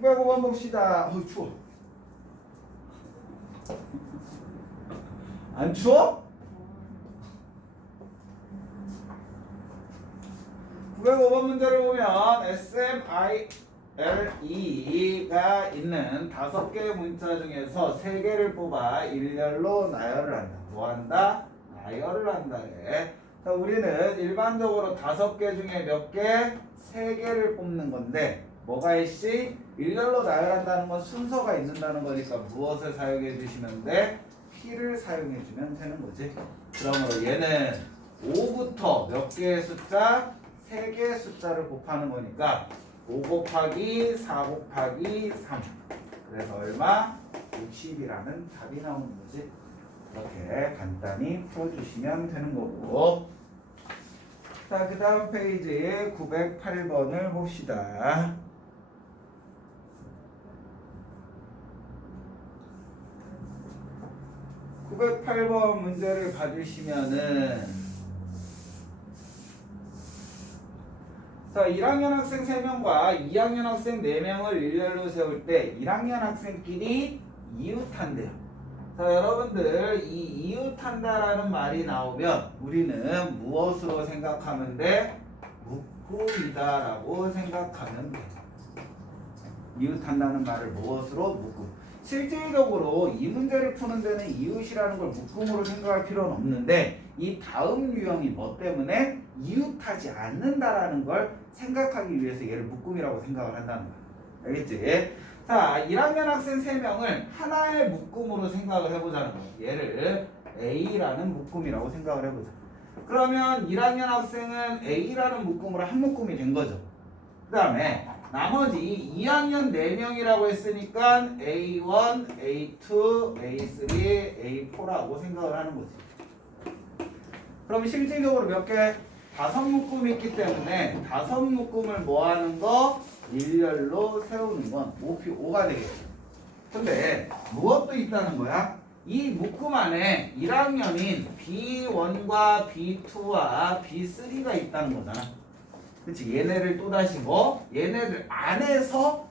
905번 봅시다. 추워. 안 추워? 905번 문제를 보면 SMILE가 있는 5개의 문자 중에서 3개를 뽑아 일렬로 나열을 한다. 뭐 한다? 나열을 한다래. 자, 우리는 일반적으로 5개 중에 몇 개? 3개를 뽑는 건데 뭐가 있지? 일렬로 나열한다는 건 순서가 있는다는 거니까 무엇을 사용해 주시면 돼? P를 사용해 주면 되는 거지. 그러므로 얘는 5부터 몇 개의 숫자? 3개의 숫자를 곱하는 거니까 5 곱하기 4 곱하기 3 그래서 얼마? 60이라는 답이 나오는 거지. 이렇게 간단히 풀어주시면 되는 거고. 자, 그 다음 페이지 908번을 봅시다. 908번 문제를 봐주시면은 자, 1학년 학생 3명과 2학년 학생 4명을 일렬로 세울 때 1학년 학생끼리 이웃한대요. 자, 여러분들 이 이웃한다라는 말이 나오면 우리는 무엇으로 생각하면 돼? 묶음이다라고 생각하면 돼. 이웃한다는 말을 무엇으로? 묶음. 실질적으로 이 문제를 푸는 데는 이웃이라는 걸 묶음으로 생각할 필요는 없는데 이 다음 유형이 뭐 때문에 이웃하지 않는다라는 걸 생각하기 위해서 얘를 묶음이라고 생각을 한다는 거야. 알겠지? 자, 1학년 학생 3명을 하나의 묶음으로 생각을 해보자는 거야. 얘를 A라는 묶음이라고 생각을 해보자. 그러면 1학년 학생은 A라는 묶음으로 한 묶음이 된 거죠. 그 다음에 나머지 2학년 4명이라고 했으니까 A1, A2, A3, A4라고 생각을 하는 거지. 그럼 실질적으로 몇 개? 5묶음이 있기 때문에 5묶음을 뭐 하는 거? 일렬로 세우는 건 5P5가 되겠죠. 근데 무엇도 있다는 거야? 이 묶음 안에 1학년인 B1과 B2와 B3가 있다는 거잖아. 그치? 얘네를 또다시 뭐? 얘네들 안에서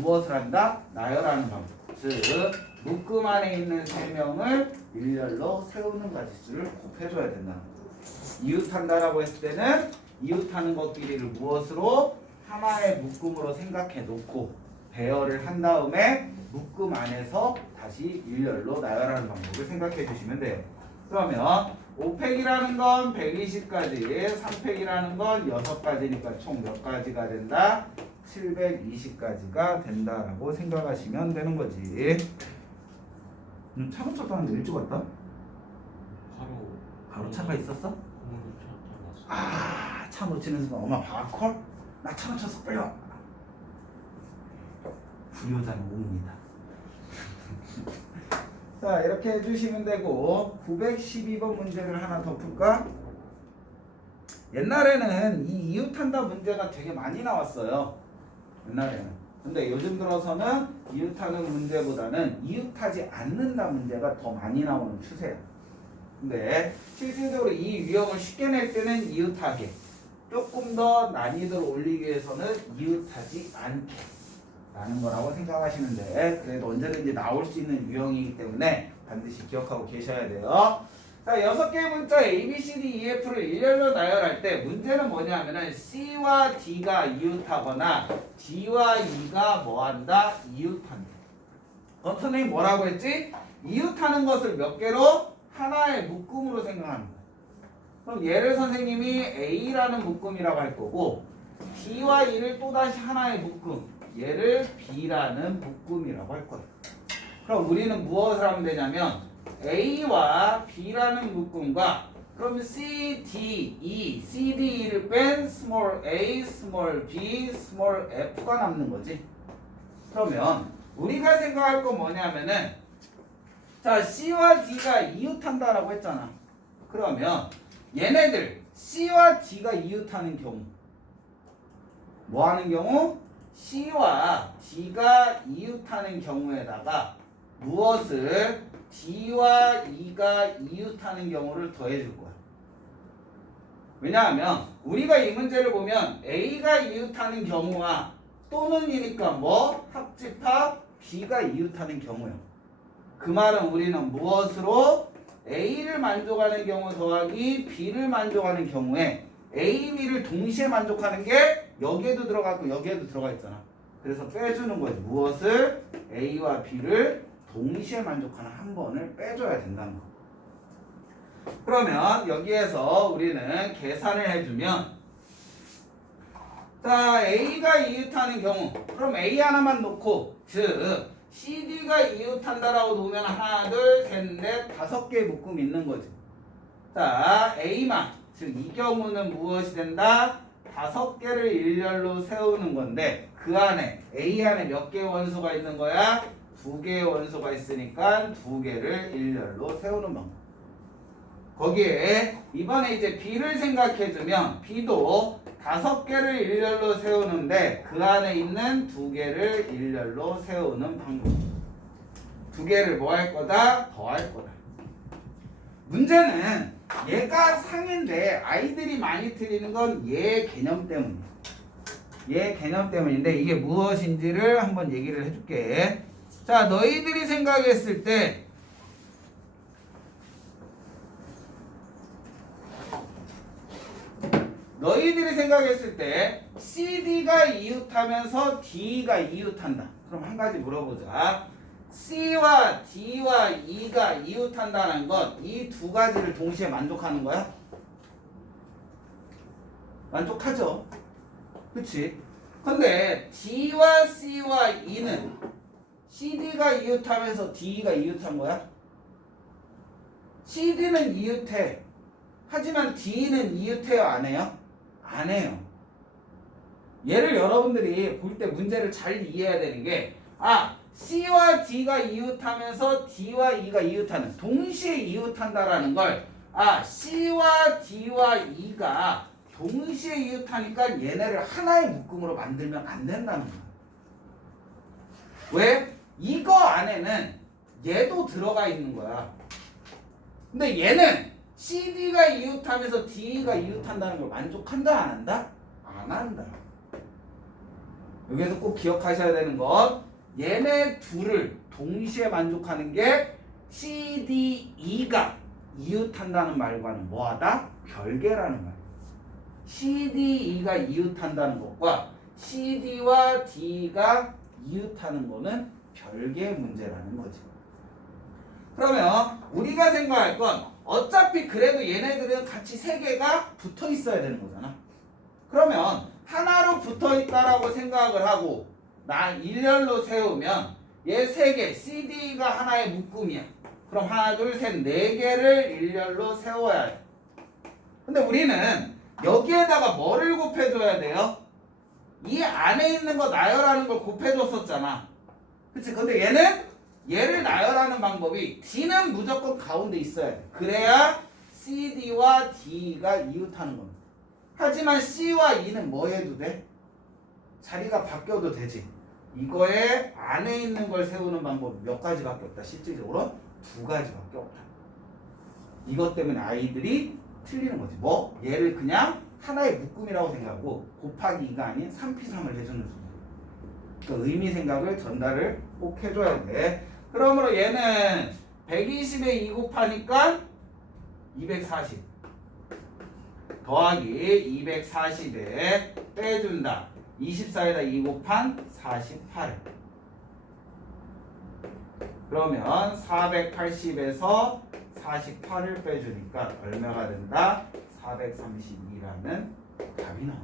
무엇을 한다? 나열하는 방법. 즉 묶음 안에 있는 3명을 일렬로 세우는 가지수를 곱해줘야 된다는 거죠. 이웃한다라고 했을 때는 이웃하는 것끼리를 무엇으로? 하나의 묶음으로 생각해 놓고 배열을 한 다음에 묶음 안에서 다시 일렬로 나열하는 방법을 생각해 주시면 돼요. 그러면 5팩이라는 건 120까지, 3팩이라는 건 6가지니까 총 몇 가지가 된다? 720가지가 된다라고 생각하시면 되는 거지. 차 놓쳤다는데 일찍 왔다? 바로 차가 있었어? 아, 차 놓치는 순간 엄마 바콜? 나 차 놓쳤어, 빨리 와. 불효자는 옵니다. 자, 이렇게 해주시면 되고 912번 문제를 하나 더 풀까? 옛날에는 이 이웃한다 문제가 되게 많이 나왔어요. 옛날에는. 근데 요즘 들어서는 이웃하는 문제보다는 이웃하지 않는다 문제가 더 많이 나오는 추세야. 근데 실질적으로 이 유형을 쉽게 낼 때는 이웃하게, 조금 더 난이도를 올리기 위해서는 이웃하지 않게 라는 거라고 생각하시면 돼. 그래도 언제든지 나올 수 있는 유형이기 때문에 반드시 기억하고 계셔야 돼요. 자, 6개의 문자 A, B, C, D, E, F를 일렬로 나열할 때 문제는 뭐냐면은 C와 D가 이웃하거나 D와 E가 뭐한다? 이웃한다. 그럼 선생님 뭐라고 했지? 이웃하는 것을 몇 개로? 하나의 묶음으로 생각하는 거야. 그럼 얘를 선생님이 A라는 묶음이라고 할 거고 D와 E를 또다시 하나의 묶음, 얘를 B라는 묶음이라고 할 거예요. 그럼 우리는 무엇을 하면 되냐면 A와 B라는 묶음과 그러면 C, D, E, C, D, E를 뺀 small a, small b, small f가 남는 거지. 그러면 우리가 생각할 건 뭐냐면은 자, C와 D가 이웃한다라고 했잖아. 그러면 얘네들 C와 D가 이웃하는 경우 뭐 하는 경우? C와 D가 이웃하는 경우에다가 무엇을? D와 E가 이웃하는 경우를 더해줄 거야. 왜냐하면 우리가 이 문제를 보면 A가 이웃하는 경우와 또는이니까 뭐? 합집합 B가 이웃하는 경우요. 그 말은 우리는 무엇으로? A를 만족하는 경우 더하기 B를 만족하는 경우에 A, B를 동시에 만족하는 게 여기에도 들어가고 여기에도 들어가 있잖아. 그래서 빼주는 거지. 무엇을? A와 B를 동시에 만족하는 한 번을 빼줘야 된다는 거. 그러면 여기에서 우리는 계산을 해주면 자, A가 이웃하는 경우 그럼 A 하나만 놓고 즉 CD가 이웃한다라고 놓으면 하나, 둘, 셋, 넷, 5개의 묶음이 있는 거지. 자, A만 즉 이 경우는 무엇이 된다? 5개를 일렬로 세우는 건데 그 안에 A 안에 몇 개의 원소가 있는 거야? 2개의 원소가 있으니까 2개를 일렬로 세우는 방법. 거기에 이번에 이제 B를 생각해주면 B도 5개를 일렬로 세우는데 그 안에 있는 2개를 일렬로 세우는 방법. 2개를 뭐 할 거다? 더할 거다. 문제는 얘가 상인데 아이들이 많이 틀리는 건 얘 개념 때문이야. 얘 개념 때문인데 이게 무엇인지를 한번 얘기를 해줄게. 자, 너희들이 생각했을 때 CD가 이웃하면서 D가 이웃한다. 그럼 한 가지 물어보자. C와 D와 E가 이웃한다는 건 이 두 가지를 동시에 만족하는 거야? 만족하죠. 그치? 근데 D와 C와 E는 CD가 이웃하면서 D가 이웃한 거야? CD는 이웃해. 하지만 D는 이웃해요? 안 해요? 안 해요. 얘를 여러분들이 볼 때 문제를 잘 이해해야 되는 게 C와 D가 이웃하면서 D와 E가 이웃하는 동시에 이웃한다라는 걸 C와 D와 E가 동시에 이웃하니까 얘네를 하나의 묶음으로 만들면 안 된다는 거야. 왜? 이거 안에는 얘도 들어가 있는 거야. 근데 얘는 CD가 이웃하면서 D가 이웃한다는 걸 만족한다 안 한다? 안 한다. 여기서 꼭 기억하셔야 되는 건 얘네 둘을 동시에 만족하는 게 CD, E가 이웃한다는 말과는 뭐하다? 별개라는 말이야. CD, E가 이웃한다는 것과 CD와 D가 이웃하는 거는 별개의 문제라는 거지. 그러면 우리가 생각할 건 어차피 그래도 얘네들은 같이 세 개가 붙어 있어야 되는 거잖아. 그러면 하나로 붙어 있다라고 생각을 하고 나 일렬로 세우면 얘 세 개, CD가 하나의 묶음이야. 그럼 하나, 둘, 셋, 네 개를 일렬로 세워야 해. 근데 우리는 여기에다가 뭐를 곱해줘야 돼요? 이 안에 있는 거 나열하는 걸 곱해줬었잖아. 그치? 근데 얘는 얘를 나열하는 방법이 D는 무조건 가운데 있어야 돼. 그래야 CD와 D가 이웃하는 겁니다. 하지만 C와 E는 뭐 해도 돼? 자리가 바뀌어도 되지. 이거에 안에 있는 걸 세우는 방법이 몇 가지밖에 없다. 실질적으로 2가지밖에 없다. 이것 때문에 아이들이 틀리는 거지. 뭐? 얘를 그냥 하나의 묶음이라고 생각하고 곱하기 2가 아닌 3p3을 해주는 순간. 그 의미 생각을 전달을 꼭 해줘야 돼. 그러므로 얘는 120에 2 곱하니까 240 더하기 240에 빼준다. 24에다 2 곱한 48. 그러면 480에서 48을 빼주니까 얼마가 된다? 432라는 답이 나온다.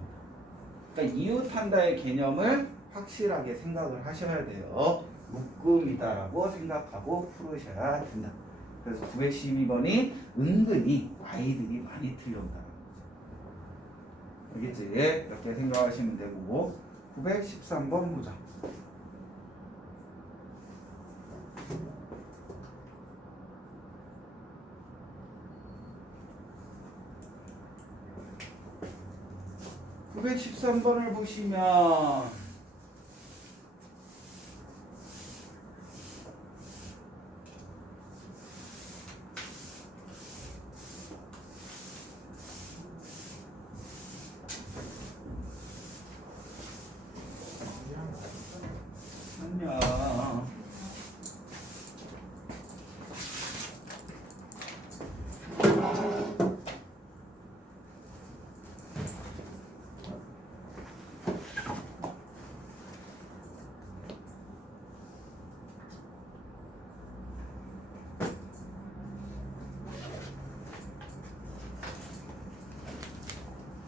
그러니까 이웃한다의 개념을 확실하게 생각을 하셔야 돼요. 묶음이다라고 생각하고 풀으셔야 된다. 그래서 912번이 은근히 아이들이 많이 틀려온다. 알겠지? 이렇게 생각하시면 되고 913번 보자. (913번을) 보시면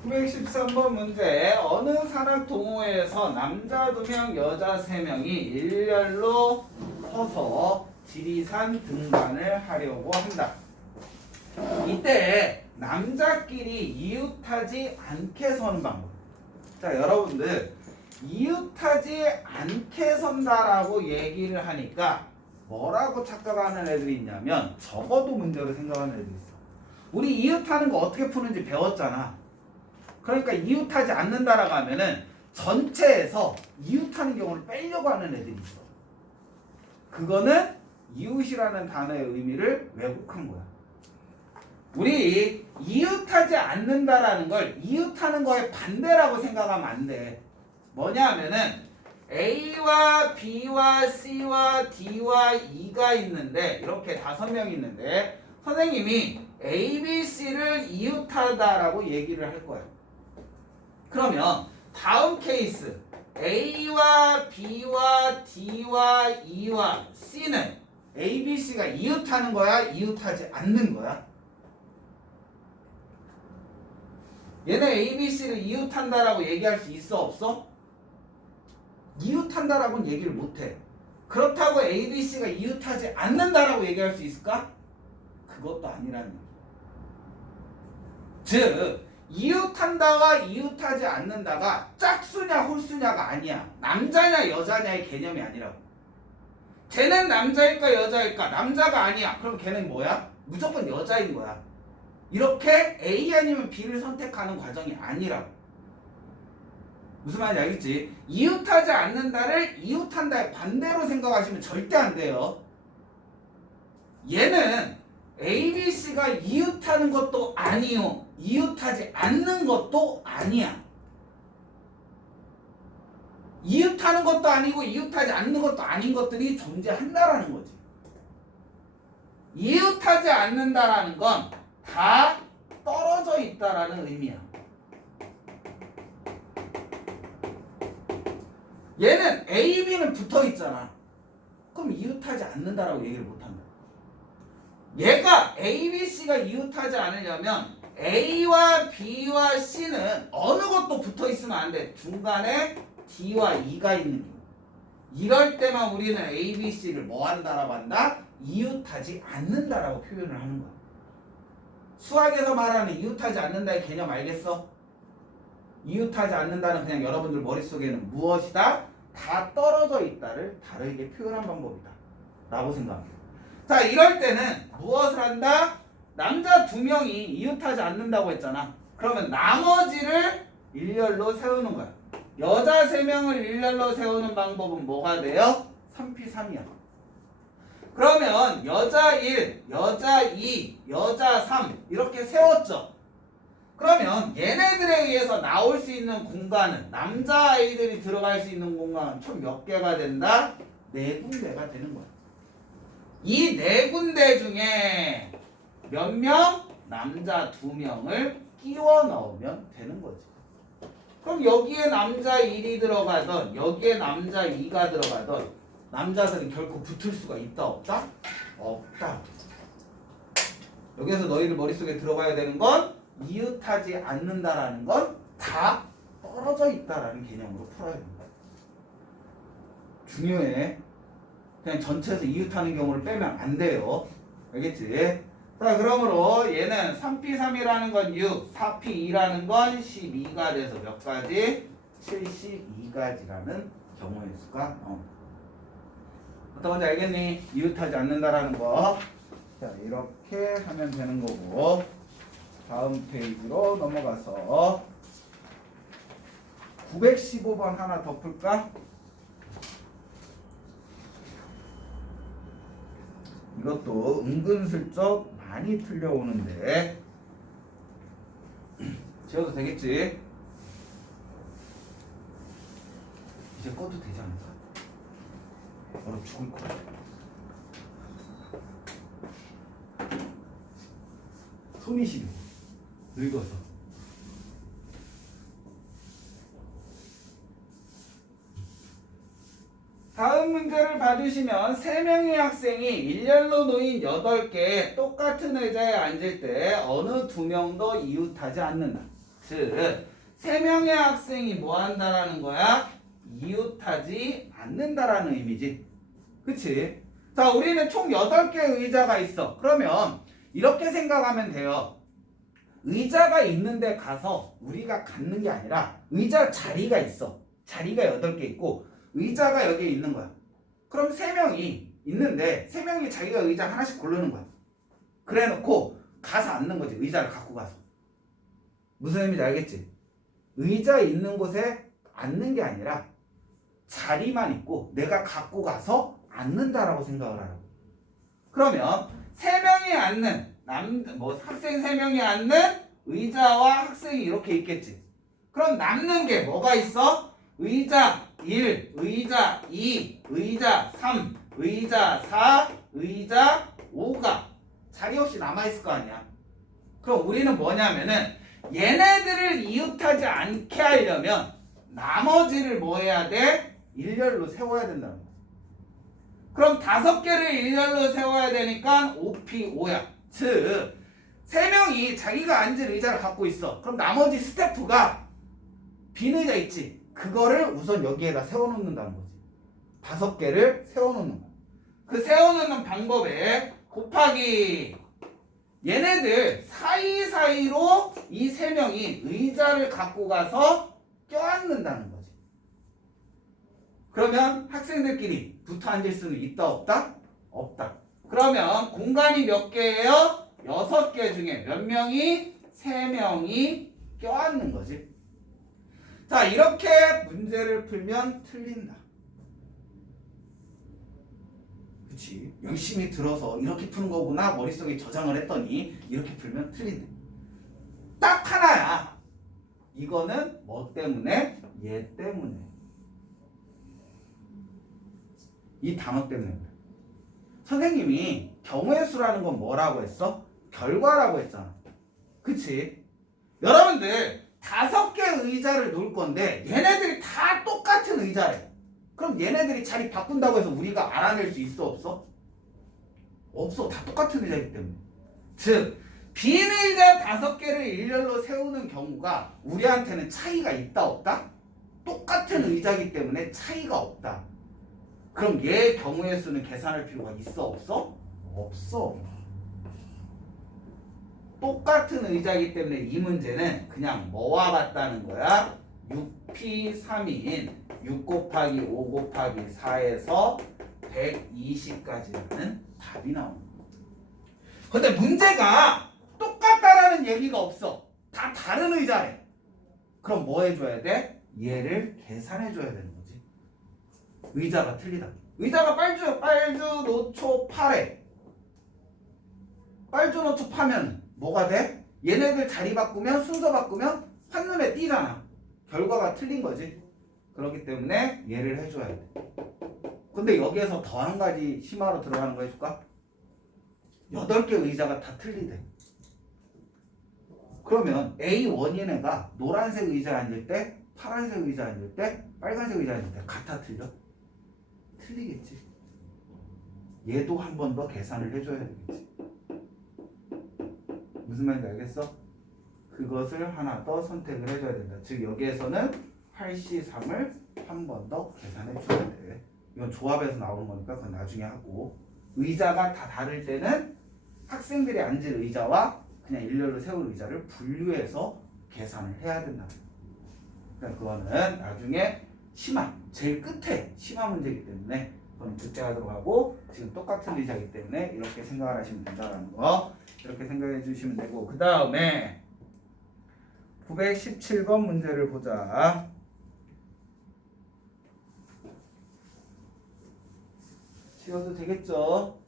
913번 문제. 어느 산악 동호회에서 남자 2명, 여자 3명이 일렬로 서서 지리산 등반을 하려고 한다. 이때 남자끼리 이웃하지 않게 서는 방법. 자, 여러분들 이웃하지 않게 선다라고 얘기를 하니까 뭐라고 착각하는 애들이 있냐면 적어도 문제로 생각하는 애들이 있어. 우리 이웃하는 거 어떻게 푸는지 배웠잖아. 그러니까 이웃하지 않는다라고 하면은 전체에서 이웃하는 경우를 빼려고 하는 애들이 있어. 그거는 이웃이라는 단어의 의미를 왜곡한 거야. 우리 이웃하지 않는다라는 걸 이웃하는 거의 반대라고 생각하면 안 돼. 뭐냐 하면은 A와 B와 C와 D와 E가 있는데 이렇게 5명이 있는데 선생님이 A, B, C를 이웃하다라고 얘기를 할 거야. 그러면 다음 케이스 A와 B와 D와 E와 C는 A, B, C가 이웃하는 거야? 이웃하지 않는 거야? 얘네 A, B, C를 이웃한다라고 얘기할 수 있어? 없어? 이웃한다라고는 얘기를 못해. 그렇다고 A, B, C가 이웃하지 않는다라고 얘기할 수 있을까? 그것도 아니라는 거야. 즉 이웃한다와 이웃하지 않는다가 짝수냐 홀수냐가 아니야. 남자냐 여자냐의 개념이 아니라고. 쟤는 남자일까 여자일까? 남자가 아니야. 그럼 걔는 뭐야? 무조건 여자인 거야. 이렇게 A 아니면 B를 선택하는 과정이 아니라고. 무슨 말인지 알겠지? 이웃하지 않는다를 이웃한다의 반대로 생각하시면 절대 안 돼요. 얘는 A, B, C가 이웃하는 것도 아니요. 이웃하지 않는 것도 아니야. 이웃하는 것도 아니고 이웃하지 않는 것도 아닌 것들이 존재한다라는 거지. 이웃하지 않는다라는 건 다 떨어져 있다라는 의미야. 얘는 A, B는 붙어 있잖아. 그럼 이웃하지 않는다라고 얘기를 못한다. 얘가 A, B, C가 이웃하지 않으려면 A와 B와 C는 어느 것도 붙어 있으면 안 돼. 중간에 D와 E가 있는 경우. 이럴 때만 우리는 A, B, C를 뭐 한다라고 한다? 이웃하지 않는다라고 표현을 하는 거야. 수학에서 말하는 이웃하지 않는다의 개념 알겠어? 이웃하지 않는다는 그냥 여러분들 머릿속에는 무엇이다? 다 떨어져 있다를 다르게 표현한 방법이다 라고 생각합니다. 자, 이럴 때는 무엇을 한다? 남자 2명이 이웃하지 않는다고 했잖아. 그러면 나머지를 일렬로 세우는 거야. 여자 3명을 일렬로 세우는 방법은 뭐가 돼요? 3P3이야. 그러면 여자 1, 여자 2, 여자 3 이렇게 세웠죠. 그러면 얘네들에 의해서 나올 수 있는 공간은 남자 아이들이 들어갈 수 있는 공간은 총 몇 개가 된다? 4군데가 되는 거야. 이 4군데 중에 몇 명? 남자 2명을 끼워 넣으면 되는 거지. 그럼 여기에 남자 1이 들어가던 여기에 남자 2가 들어가던 남자들은 결코 붙을 수가 있다 없다? 없다. 여기서 너희들 머릿속에 들어가야 되는 건 이웃하지 않는다라는 건 다 떨어져 있다라는 개념으로 풀어야 된다. 중요해. 그냥 전체에서 이웃하는 경우를 빼면 안 돼요. 알겠지? 자, 그러므로 얘는 3P3이라는 건 6, 4P2라는 건 12가 돼서 몇 가지? 72가지라는 경우의 수가 어떤 건지 알겠니? 이웃하지 않는다라는 거. 자, 이렇게 하면 되는 거고 다음 페이지로 넘어가서 915번 하나 더 풀까? 이것도 은근슬쩍 많이 틀려오는데 지워도 되겠지? 이제 꺼도 되지 않을까? 얼어 죽을 거야. 손이 시려. 늙어서. 다음 문제를 봐주시면 3명의 학생이 일렬로 놓인 8개의 똑같은 의자에 앉을 때 어느 2명도 이웃하지 않는다. 즉 3명의 학생이 뭐 한다라는 거야? 이웃하지 않는다라는 의미지. 그치? 자, 우리는 총 8개의 의자가 있어. 그러면 이렇게 생각하면 돼요. 의자가 있는데 가서 우리가 갖는 게 아니라 의자 자리가 있어. 자리가 8개 있고 의자가 여기에 있는 거야. 그럼 3명이 있는데 3명이 자기가 의자 하나씩 고르는 거야. 그래 놓고 가서 앉는 거지. 의자를 갖고 가서. 무슨 의미인지 알겠지? 의자 있는 곳에 앉는 게 아니라 자리만 있고 내가 갖고 가서 앉는다라고 생각을 하라고. 그러면 3명이 앉는 학생 3명이 앉는 의자와 학생이 이렇게 있겠지. 그럼 남는 게 뭐가 있어? 의자 1, 의자 2, 의자 3, 의자 4, 의자 5가 자리 없이 남아있을 거 아니야. 그럼 우리는 뭐냐면은 얘네들을 이웃하지 않게 하려면 나머지를 뭐 해야 돼? 일렬로 세워야 된다는 거야. 그럼 5개를 일렬로 세워야 되니까 5P5야. 즉 3명이 자기가 앉을 의자를 갖고 있어. 그럼 나머지 스태프가 빈 의자 있지. 그거를 우선 여기에다 세워놓는다는 거지. 5개를 세워놓는 거야. 그 세워놓는 방법에 곱하기 얘네들 사이사이로 이 3명이 의자를 갖고 가서 껴앉는다는 거지. 그러면 학생들끼리 붙어 앉을 수는 있다 없다? 없다. 그러면 공간이 몇 개예요? 6개 중에 몇 명이? 3명이 껴앉는 거지. 자, 이렇게 문제를 풀면 틀린다. 그치? 열심히 들어서 이렇게 푸는 거구나 머릿속에 저장을 했더니 이렇게 풀면 틀린다. 딱 하나야. 이거는 뭐 때문에? 얘 때문에. 이 단어 때문에. 선생님이 경우의 수라는 건 뭐라고 했어? 결과라고 했잖아. 그치? 여러분들 5개 의자를 놓을 건데 얘네들이 다 똑같은 의자래. 그럼 얘네들이 자리 바꾼다고 해서 우리가 알아낼 수 있어 없어? 없어. 다 똑같은 의자이기 때문에. 즉 빈 의자 5개를 일렬로 세우는 경우가 우리한테는 차이가 있다 없다? 똑같은 의자이기 때문에 차이가 없다. 그럼 얘 경우의 수는 계산할 필요가 있어 없어? 없어. 똑같은 의자이기 때문에 이 문제는 그냥 뭐와 같다는 거야? 6P3인 6 곱하기 5 곱하기 4에서 120까지라는 답이 나오는 거야. 근데 문제가 똑같다라는 얘기가 없어. 다 다른 의자래. 그럼 뭐 해줘야 돼? 얘를 계산해줘야 되는 거지. 의자가 틀리다. 의자가 빨주, 노초, 파래. 빨주, 노초, 파면 뭐가 돼? 얘네들 자리 바꾸면 순서 바꾸면 한눈에 띄잖아. 결과가 틀린 거지. 그렇기 때문에 얘를 해줘야 돼. 근데 여기에서 더 한 가지 심화로 들어가는 거 해줄까? 8개 의자가 다 틀리대. 그러면 A1인 애가 노란색 의자에 앉을 때, 파란색 의자에 앉을 때, 빨간색 의자에 앉을 때 같아 틀려? 틀리겠지. 얘도 한 번 더 계산을 해줘야 되겠지. 무슨 말인지 알겠어? 그것을 하나 더 선택을 해줘야 된다. 즉 여기에서는 8C3을 한 번 더 계산해 줘야 돼. 이건 조합에서 나오는 거니까 그건 나중에 하고. 의자가 다 다를 때는 학생들이 앉을 의자와 그냥 일렬로 세울 의자를 분류해서 계산을 해야 된다. 그러니까 그거는 나중에 심화, 제일 끝에 심화 문제이기 때문에 그건 그때 하도록 하고, 지금 똑같은 의자이기 때문에 이렇게 생각을 하시면 된다는 거 이렇게 생각해 주시면 되고, 그 다음에 917번 문제를 보자. 지워도 되겠죠?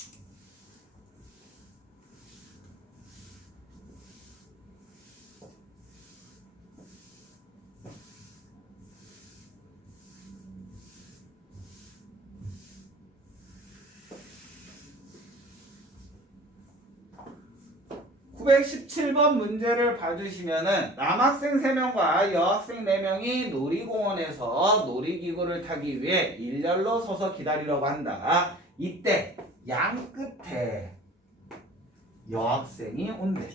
(917번) 문제를 봐주시면은 남학생 3명과 여학생 4명이 놀이공원에서 놀이기구를 타기 위해 일렬로 서서 기다리려고 한다. 이때 양 끝에 여학생이 온대.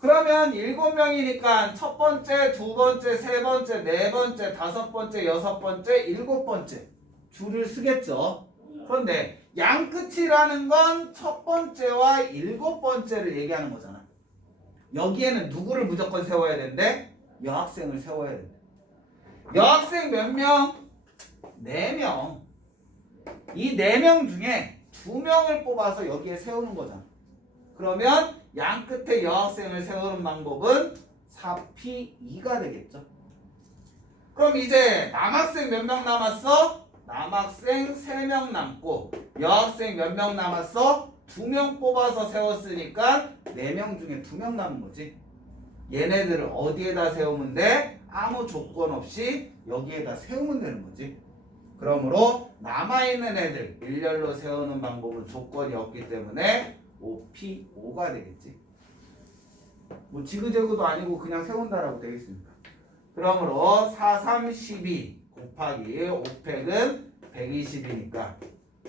그러면 7명이니까 첫 번째, 두 번째, 세 번째, 네 번째, 다섯 번째, 여섯 번째, 일곱 번째 줄을 쓰겠죠. 그런데 양끝이라는 건 첫 번째와 일곱 번째를 얘기하는 거잖아. 여기에는 누구를 무조건 세워야 되는데? 여학생을 세워야 된대. 여학생 몇 명? 4명. 이 4명 중에 2명을 뽑아서 여기에 세우는 거잖아. 그러면 양 끝에 여학생을 세우는 방법은 4P2가 되겠죠. 그럼 이제 남학생 몇 명 남았어? 남학생 3명 남고 여학생 몇 명 남았어? 2명 뽑아서 세웠으니까 4명 중에 2명 남은 거지. 얘네들을 어디에다 세우면 돼? 아무 조건 없이 여기에다 세우면 되는 거지. 그러므로 남아있는 애들 일렬로 세우는 방법은 조건이 없기 때문에 5P5가 되겠지. 뭐 지그재그도 아니고 그냥 세운다라고 되어 있으니까. 그러므로 4, 3, 12 곱하기 5팩은 120이니까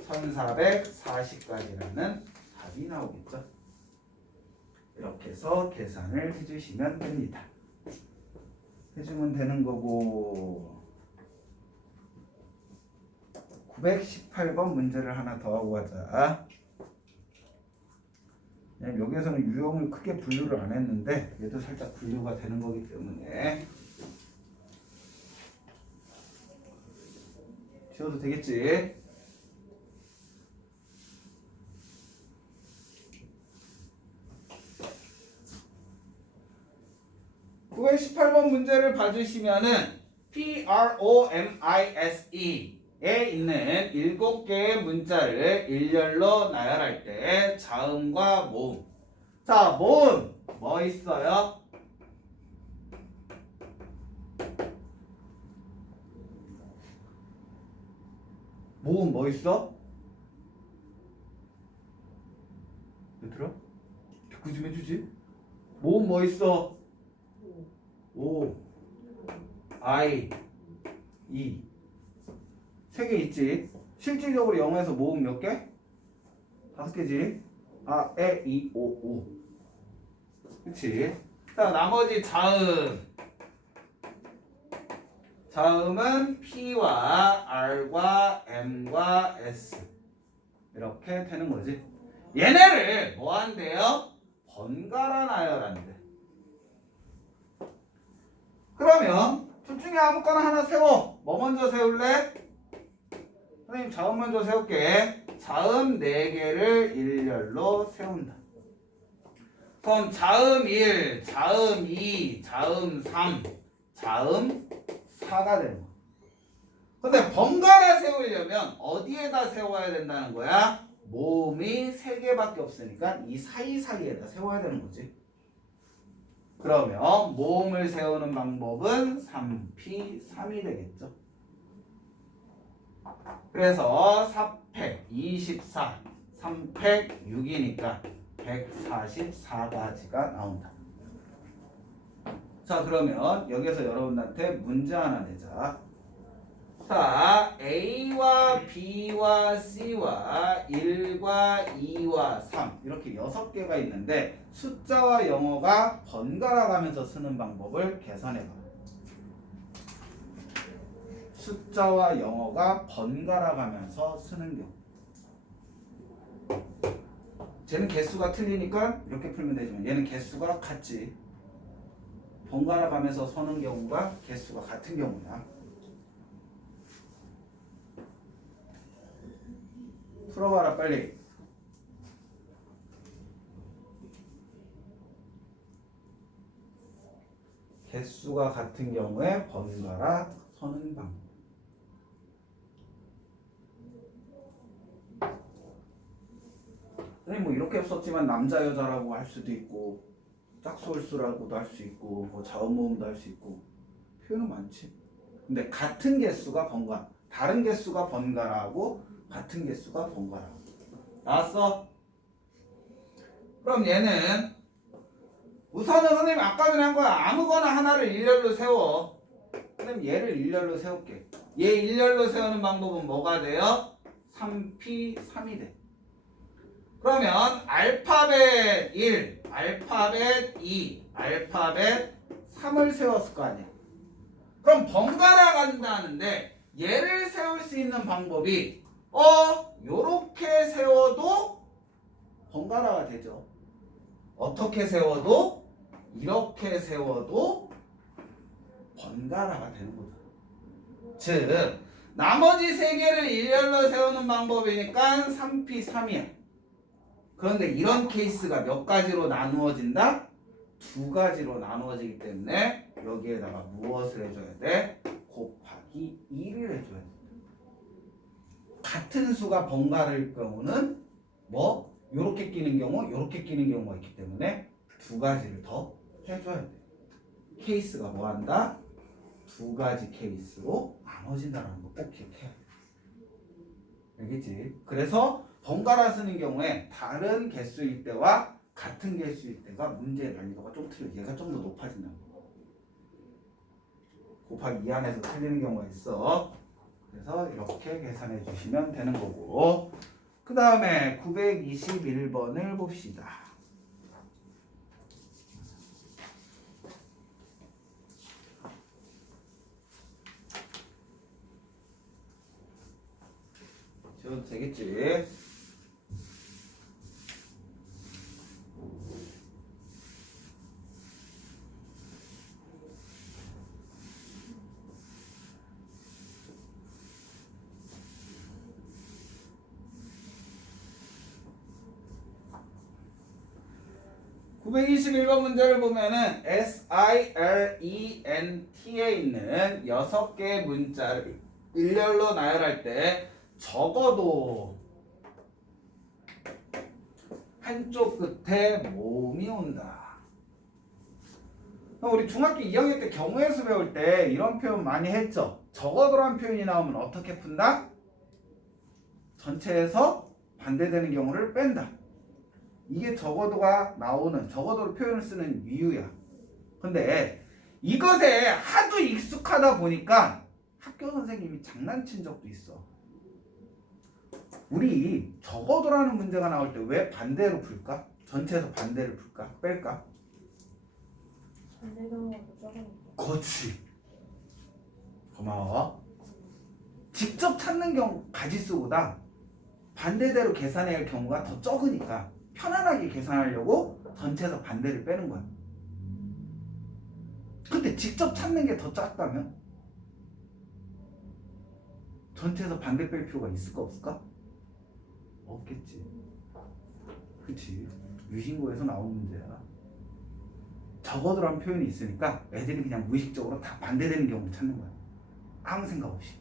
1440까지라는 답이 나오겠죠. 이렇게 해서 계산을 해주시면 됩니다. 해주면 되는 거고 918번 문제를 하나 더 하고 가자. 여기에서는 유형을 크게 분류를 안 했는데 얘도 살짝 분류가 되는 거기 때문에 지워도 되겠지? (918번) 문제를 봐주시면은 PROMISE에 있는 7개의 문자를 일렬로 나열할 때 자음과 모음. 자, 모음 뭐 있어요? 모음 뭐 있어? 얘들아? 듣고 좀 해주지? 모음 뭐 있어? O, I, E 3개 있지. 실질적으로 영어에서 모음 몇 개? 5개지. 아, 에, 이, 오, 우. 그치? 자, 나머지 자음. 자음은 P와 R과 M과 S 이렇게 되는 거지. 얘네를 뭐 한대요? 번갈아 나열한대. 그러면 둘 중에 아무거나 하나 세워. 뭐 먼저 세울래? 선생님 자음 먼저 세울게. 자음 4개를 일렬로 세운다. 그럼 자음 1, 자음 2, 자음 3, 자음 4가 되는 거야. 근데 번갈아 세우려면 어디에다 세워야 된다는 거야? 모음이 3개밖에 없으니까 이 사이사이에다 세워야 되는 거지. 그러면 모음을 세우는 방법은 3P3이 되겠죠. 그래서 4팩 24, 3팩 6이니까 144가지가 나온다. 자, 그러면 여기서 여러분한테 문제 하나 내자. 자, A와 B와 C와 1과 2와 3 이렇게 6개가 있는데 숫자와 영어가 번갈아 가면서 쓰는 방법을 계산해봐. 숫자와 영어가 번갈아 가면서 쓰는 경우. 쟤는 개수가 틀리니까 이렇게 풀면 되지만 얘는 개수가 같지. 번갈아 가면서 서는 경우가 개수가 같은 경우야. 풀어봐라 빨리. 개수가 같은 경우에 번갈아 서는 방법. 선생님 뭐 이렇게 썼지만 남자 여자라고 할 수도 있고 짝수홀수라고도 할 수 있고 뭐 자음모음도 할 수 있고 표현은 많지. 근데 같은 개수가 번갈아, 다른 개수가 번갈아하고 같은 개수가 번갈아. 나왔어? 그럼 얘는 우선은 선생님 아까 전에 한 거야. 아무거나 하나를 일렬로 세워. 그럼 얘를 일렬로 세울게. 얘 일렬로 세우는 방법은 뭐가 돼요? 3P3이 돼. 그러면 알파벳 1, 알파벳 2, 알파벳 3을 세웠을 거 아니야. 그럼 번갈아 간다는데 얘를 세울 수 있는 방법이 요렇게 세워도 번갈아가 되죠. 어떻게 세워도 이렇게 세워도 번갈아가 되는 거죠. 즉 나머지 세 개를 일렬로 세우는 방법이니까 3p 3이야. 그런데 이런 케이스가 몇 가지로 나누어진다? 두 가지로 나누어지기 때문에 여기에다가 무엇을 해줘야 돼? 곱하기 2를 해줘야 돼. 같은 수가 번갈아일 경우는 뭐 요렇게 끼는 경우 요렇게 끼는 경우가 있기 때문에 두 가지를 더 해줘야 돼. 케이스가 뭐 한다? 두 가지 케이스로 나눠진다는 거 꼭 기억해야 돼. 알겠지? 그래서 번갈아 쓰는 경우에 다른 개수일 때와 같은 개수일 때가 문제의 난이도가 좀 틀려. 얘가 좀 더 높아진다는 거. 곱하기 2 안에서 틀리는 경우가 있어. 그래서 이렇게 계산해 주시면 되는 거고. 그 다음에 921번을 봅시다. 지워도 되겠지? (921번) 문제를 보면은 SILENT에 있는 6개의 문자를 일렬로 나열할 때 적어도 한쪽 끝에 모음이 온다. 우리 중학교 2학년 때 경우의 수 배울 때 이런 표현 많이 했죠. 적어도란 표현이 나오면 어떻게 푼다? 전체에서 반대되는 경우를 뺀다. 이게 적어도가 나오는, 적어도로 표현을 쓰는 이유야. 근데 이것에 하도 익숙하다 보니까 학교 선생님이 장난친 적도 있어. 우리 적어도라는 문제가 나올 때 왜 반대로 풀까? 전체에서 반대를 풀까? 뺄까? 반대 경우가 더 적으니까. 그렇지. 고마워. 직접 찾는 경우 가지수보다 반대대로 계산해야 할 경우가 더 적으니까 편안하게 계산하려고 전체에서 반대를 빼는 거야. 근데 직접 찾는 게 더 작다면 전체에서 반대 뺄 필요가 있을까 없을까? 없겠지. 그치. 유신고에서 나온 문제야. 적어도란 표현이 있으니까 애들이 그냥 무의식적으로 다 반대되는 경우를 찾는 거야. 아무 생각 없이.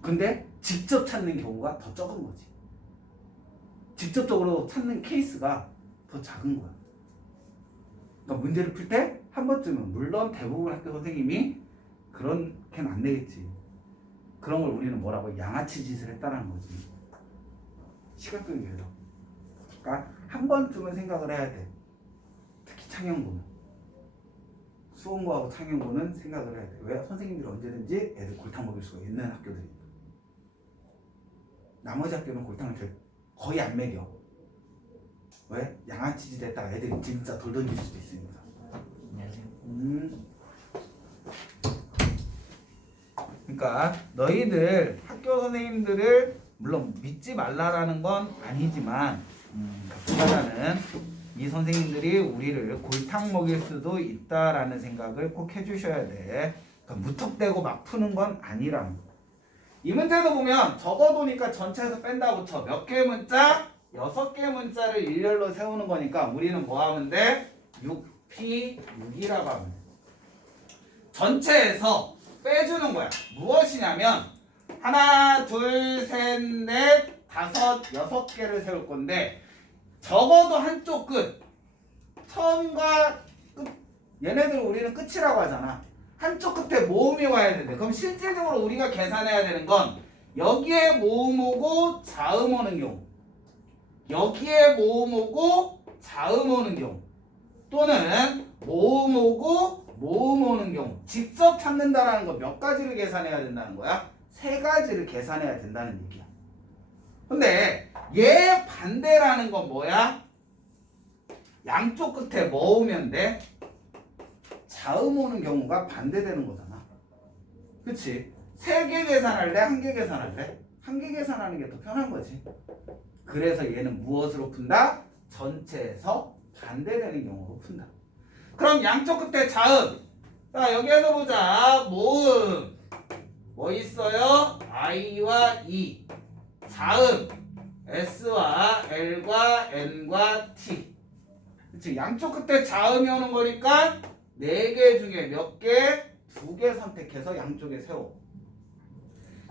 근데 직접 찾는 경우가 더 적은 거지. 직접적으로 찾는 케이스가 더 작은 거야. 그러니까 문제를 풀 때 한 번쯤은, 물론 대부분 학교 선생님이 그렇게는 안 되겠지. 그런 걸 우리는 뭐라고 양아치 짓을 했다는 거지. 시간 끌기 위해서. 그러니까 한 번쯤은 생각을 해야 돼. 특히 창형고는. 수원고하고 창형고는 생각을 해야 돼. 왜? 선생님들이 언제든지 애들 골탕 먹일 수가 있는 학교들이니까. 나머지 학교는 골탕을 거의 안 먹여. 왜? 양아치 짓 했다가 애들이 진짜 돌 던질 수도 있으니까. 안녕하세요. 그러니까 너희들 학교 선생님들을 물론 믿지 말라라는 건 아니지만 보다는 이 선생님들이 우리를 골탕 먹일 수도 있다라는 생각을 꼭 해주셔야 돼. 그러니까 무턱대고 막 푸는 건 아니라는 거. 이 문제도 보면 적어도니까 전체에서 뺀다고 쳐. 몇 개의 문자? 6개의 문자를 일렬로 세우는 거니까 우리는 뭐 하면 돼? 6p6이라고 하면 돼. 전체에서 빼주는 거야. 무엇이냐면 하나, 둘, 셋, 넷, 다섯, 6개를 세울 건데 적어도 한쪽 끝, 처음과 끝, 얘네들 우리는 끝이라고 하잖아. 한쪽 끝에 모음이 와야 되는데 그럼 실질적으로 우리가 계산해야 되는 건 여기에 모음 오고 자음 오는 경우, 여기에 모음 오고 자음 오는 경우, 또는 모음 오고 모음 오는 경우. 직접 찾는다라는 거 몇 가지를 계산해야 된다는 거야? 3가지를 계산해야 된다는 얘기야. 근데 얘 반대라는 건 뭐야? 양쪽 끝에 뭐 오면 돼? 자음 오는 경우가 반대되는 거잖아. 그치? 3개 계산할래? 1개 계산할래? 1개 계산하는 게 더 편한 거지. 그래서 얘는 무엇으로 푼다? 전체에서 반대되는 경우로 푼다. 그럼 양쪽 끝에 자음. 자, 여기에서 보자. 모음. 뭐 있어요? I와 E. 자음. S와 L과 N과 T. 그치? 양쪽 끝에 자음이 오는 거니까 4개 중에 몇 개? 2개 선택해서 양쪽에 세워.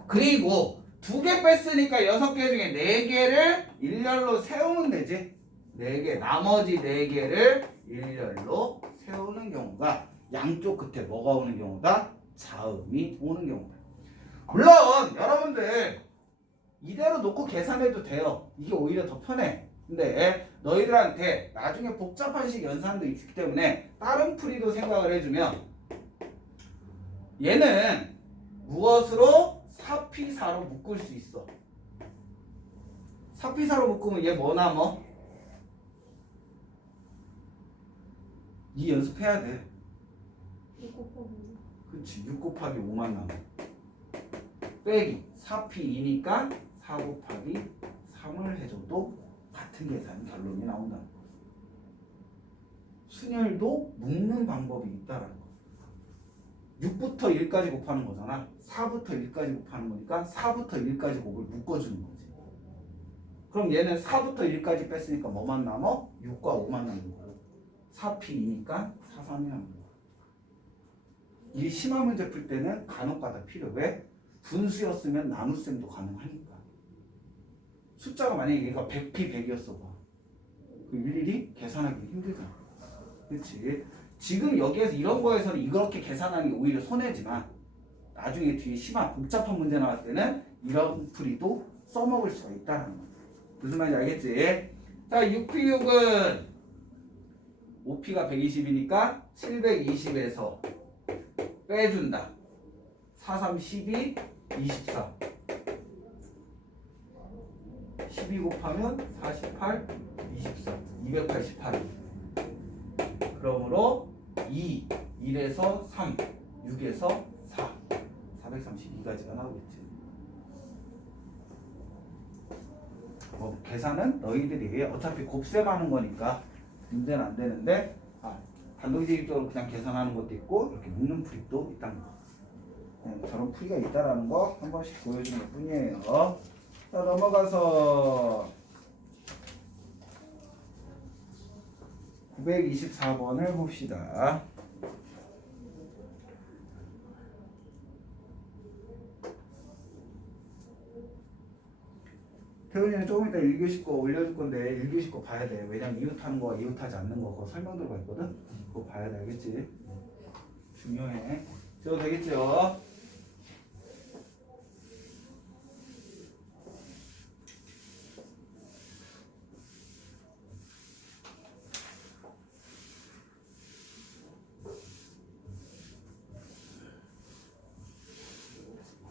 그리고 2개 뺐으니까 6개 중에 4개를 일렬로 세우면 되지. 4개, 나머지 4개를 일렬로 세우는 경우가 양쪽 끝에 뭐가 오는 경우다? 자음이 오는 경우다. 물론 여러분들 이대로 놓고 계산해도 돼요. 이게 오히려 더 편해. 근데 너희들한테 나중에 복잡한 식 연산도 있기 때문에 다른 풀이도 생각을 해주면 얘는 무엇으로? 사피사로 묶을 수 있어. 사피사로 묶으면 얘 뭐 남어? 이 연습해야 돼. 6 곱하기 그치, 6 곱하기 5만 남아. 빼기 4P2니까 4 곱하기 3을 해줘도 같은 계산 결론이 나온다. 순열도 묶는 방법이 있다라는 거. 6부터 1까지 곱하는 거잖아. 4부터 1까지 곱하는 거니까 4부터 1까지 곱을 묶어주는 거지. 그럼 얘는 4부터 1까지 뺐으니까 뭐만 남어? 6과 5만 남는 거고 4P2니까 4, 3이 남는 거야. 이 심화 문제 풀 때는 간혹가다 필요. 왜? 분수였으면 나눗셈도 가능하니까. 숫자가 만약에 얘가 100P 100이었어 봐. 그 일일이 계산하기 힘들잖아. 그렇지? 지금 여기에서 이런 거에서는 이렇게 계산하는 게 오히려 손해지만 나중에 뒤에 심한 복잡한 문제 나왔을 때는 이런 풀이도 써먹을 수가 있다는 거야. 무슨 말인지 알겠지? 자, 6P6은 5P가 120이니까 720에서 빼준다. 4, 3, 12, 24. 12 곱하면 48, 24, 288. 그러므로 2, 1에서 3, 6에서 4, 432가지가 나오겠지. 뭐 계산은 너희들이 어차피 곱셈하는 거니까 문제는 안 되는데 단도직입적으로 그냥 계산하는 것도 있고 이렇게 묶는 풀이도 있다는 거. 저런 풀이가 있다라는 거 한 번씩 보여주는 것 뿐이에요. 자, 넘어가서 924번을 봅시다. 태훈이는 조금 이따 1교시 거 올려줄 건데 1교시 거 봐야 돼. 왜냐면 이웃하는 거와 이웃하지 않는 거 그거 설명 들어가 있거든. 그거 봐야 돼. 알겠지? 중요해. 저도 되겠죠?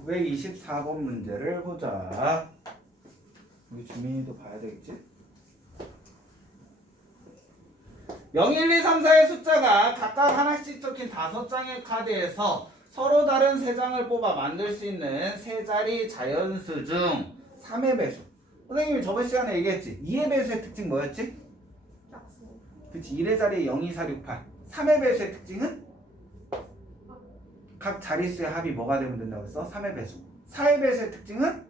(924번) 문제를 보자. 우리 주민이도 봐야 되겠지? 0, 1, 2, 3, 4의 숫자가 각각 하나씩 적힌 5장의 카드에서 서로 다른 3장을 뽑아 만들 수 있는 3자리 자연수 중 3의 배수. 선생님이 저번 시간에 얘기했지? 2의 배수의 특징 뭐였지? 짝수. 그치, 1의 자리에 0, 2, 4, 6, 8. 3의 배수의 특징은? 각 자릿수의 합이 뭐가 되면 된다고 했어? 3의 배수. 4의 배수의 특징은?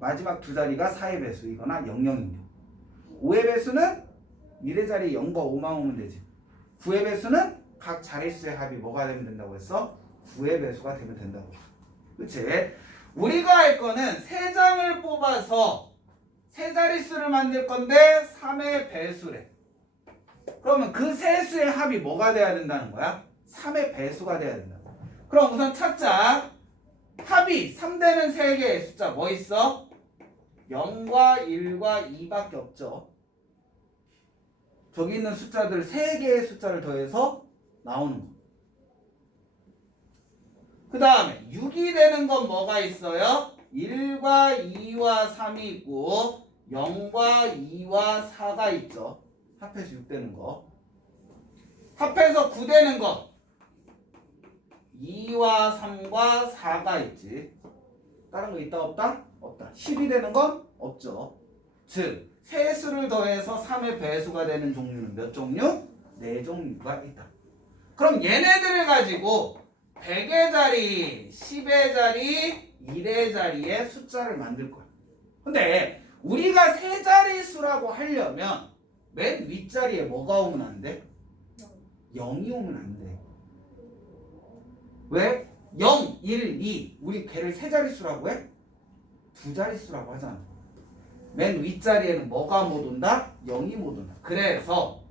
마지막 두 자리가 4의 배수이거나 0, 0이며 5의 배수는 1의 자리에 0과 5만 오면 되지. 9의 배수는 각 자릿수의 합이 뭐가 되면 된다고 했어? 9의 배수가 되면 된다고 했어. 그치? 우리가 할 거는 3장을 뽑아서 3자릿수를 만들 건데 3의 배수래. 그러면 그 세 수의 합이 뭐가 돼야 된다는 거야? 3의 배수가 돼야 된다고. 그럼 우선 찾자. 합이 3되는 3개의 숫자 뭐 있어? 0과 1과 2밖에 없죠. 저기 있는 숫자들 3개의 숫자를 더해서 나오는 거. 그 다음에 6이 되는 건 뭐가 있어요? 1과 2와 3이 있고 0과 2와 4가 있죠. 합해서 6 되는 거. 합해서 9 되는 거. 2와 3과 4가 있지. 다른 거 있다 없다? 없다. 10이 되는 건 없죠. 즉 세수를 더해서 3의 배수가 되는 종류는 몇 종류? 4종류가 있다. 그럼 얘네들을 가지고 100의 자리, 10의 자리, 1의 자리에 숫자를 만들 거야. 근데 우리가 세 자리 수라고 하려면 맨 윗자리에 뭐가 오면 안 돼? 0이 오면 안 돼. 왜? 0, 1, 2 우리 걔를 세 자리 수라고 해? 두 자리 수라고 하잖아. 맨 윗자리에는 뭐가 못 온다? 0이 못 온다. 그래서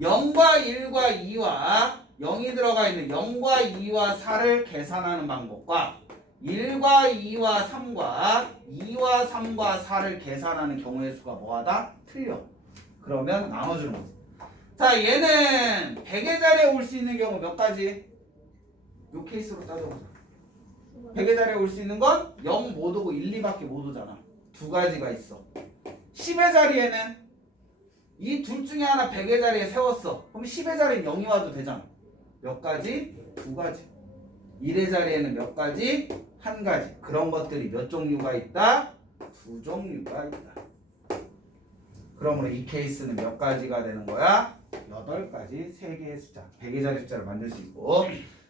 0과 1과 2와 0이 들어가 있는 0과 2와 4를 계산하는 방법과 1과 2와 3과 2와 3과 4를 계산하는 경우의 수가 뭐하다? 틀려. 그러면 나눠주는 거지. 자, 얘는 100의 자리에 올 수 있는 경우 몇 가지? 요 케이스로 따져보자. 100의 자리에 올 수 있는 건 0 못 오고 1, 2밖에 못 오잖아. 두 가지가 있어. 10의 자리에는 이 둘 중에 하나 100의 자리에 세웠어. 그럼 10의 자리엔 0이 와도 되잖아. 몇 가지? 두 가지. 1의 자리에는 몇 가지? 한 가지. 그런 것들이 몇 종류가 있다? 두 종류가 있다. 그러므로 이 케이스는 몇 가지가 되는 거야? 8가지, 3개의 숫자. 100의 자리 숫자를 만들 수 있고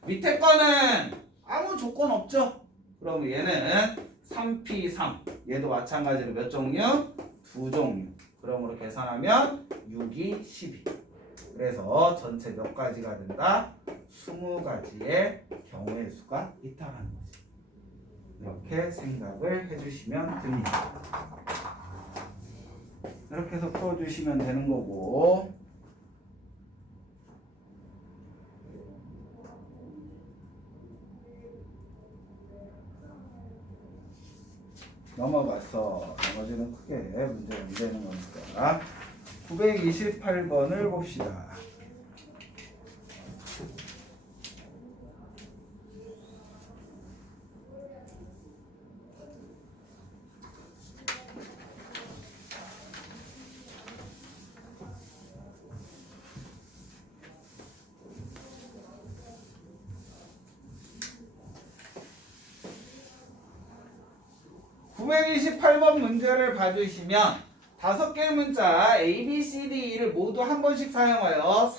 밑에 거는 아무 조건 없죠? 그럼 얘는 3P3 얘도 마찬가지로 몇 종류? 두 종류. 그러므로 계산하면 6이 12. 그래서 전체 몇 가지가 된다? 20가지의 경우의 수가 있다는 거지. 이렇게 생각을 해주시면 됩니다. 이렇게 해서 풀어주시면 되는 거고 넘어가서 나머지는 크게 문제가 안 되는 거니까 928번을 봅시다. (928번) 문제를 봐주시면 5개의 문자 A, B, C, D, E를 모두 한 번씩 사용하여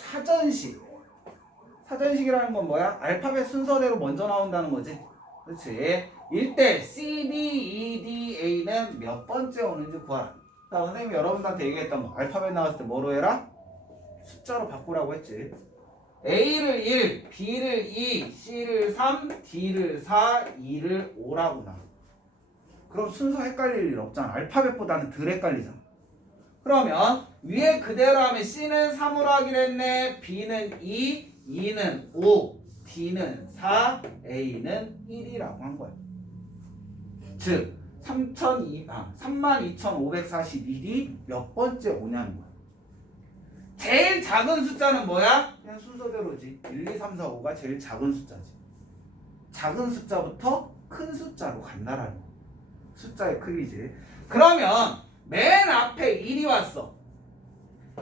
사전식이라는 건 뭐야? 알파벳 순서대로 먼저 나온다는 거지. 그렇지? 일대 C, B, E, D, A는 몇 번째 오는지 구하라. 자, 선생님이 여러분들한테 얘기했던 거 알파벳 나왔을 때 뭐로 해라? 숫자로 바꾸라고 했지. A를 1, B를 2, C를 3, D를 4, E를 5라고 나와. 그럼 순서 헷갈릴 일 없잖아. 알파벳보다는 덜 헷갈리잖아. 그러면 위에 그대로 하면 C는 3으로 하기로 했네. B는 2, E는 5, D는 4, A는 1이라고 한 거야. 즉 32,541이 몇 번째 오냐는 거야. 제일 작은 숫자는 뭐야? 그냥 순서대로지. 1, 2, 3, 4, 5가 제일 작은 숫자지. 작은 숫자부터 큰 숫자로 간다라는 거야. 숫자의 크기지. 그러면 맨 앞에 1이 왔어.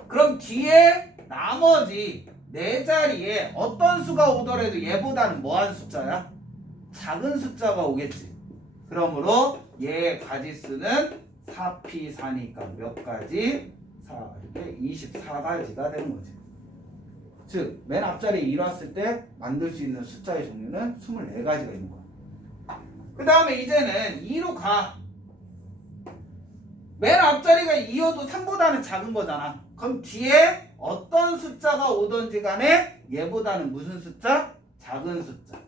그럼 뒤에 나머지 네 자리에 어떤 수가 오더라도 얘보다는 뭐한 숫자야? 작은 숫자가 오겠지. 그러므로 얘의 가지수는 4P4니까 몇 가지? 4, 이렇게 24가지가 되는 거지. 즉, 맨 앞자리에 1 왔을 때 만들 수 있는 숫자의 종류는 24가지가 있는 거야. 그 다음에 이제는 2로 가. 맨 앞자리가 2여도 3보다는 작은 거잖아. 그럼 뒤에 어떤 숫자가 오든지 간에 얘보다는 무슨 숫자? 작은 숫자.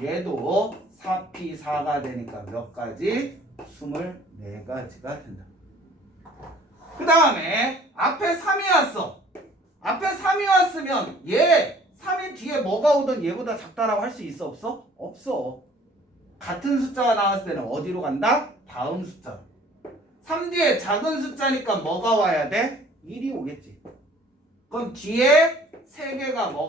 얘도 4P4가 되니까 몇 가지? 24가지가 된다. 그 다음에 앞에 3이 왔어. 앞에 3이 왔으면 얘 3이 뒤에 뭐가 오든 얘보다 작다라고 할 수 있어 없어? 없어. 같은 숫자가 나왔을 때는 어디로 간다? 다음 숫자. 3 뒤에 작은 숫자니까 뭐가 와야 돼? 1이 오겠지. 그럼 뒤에 3개가 뭐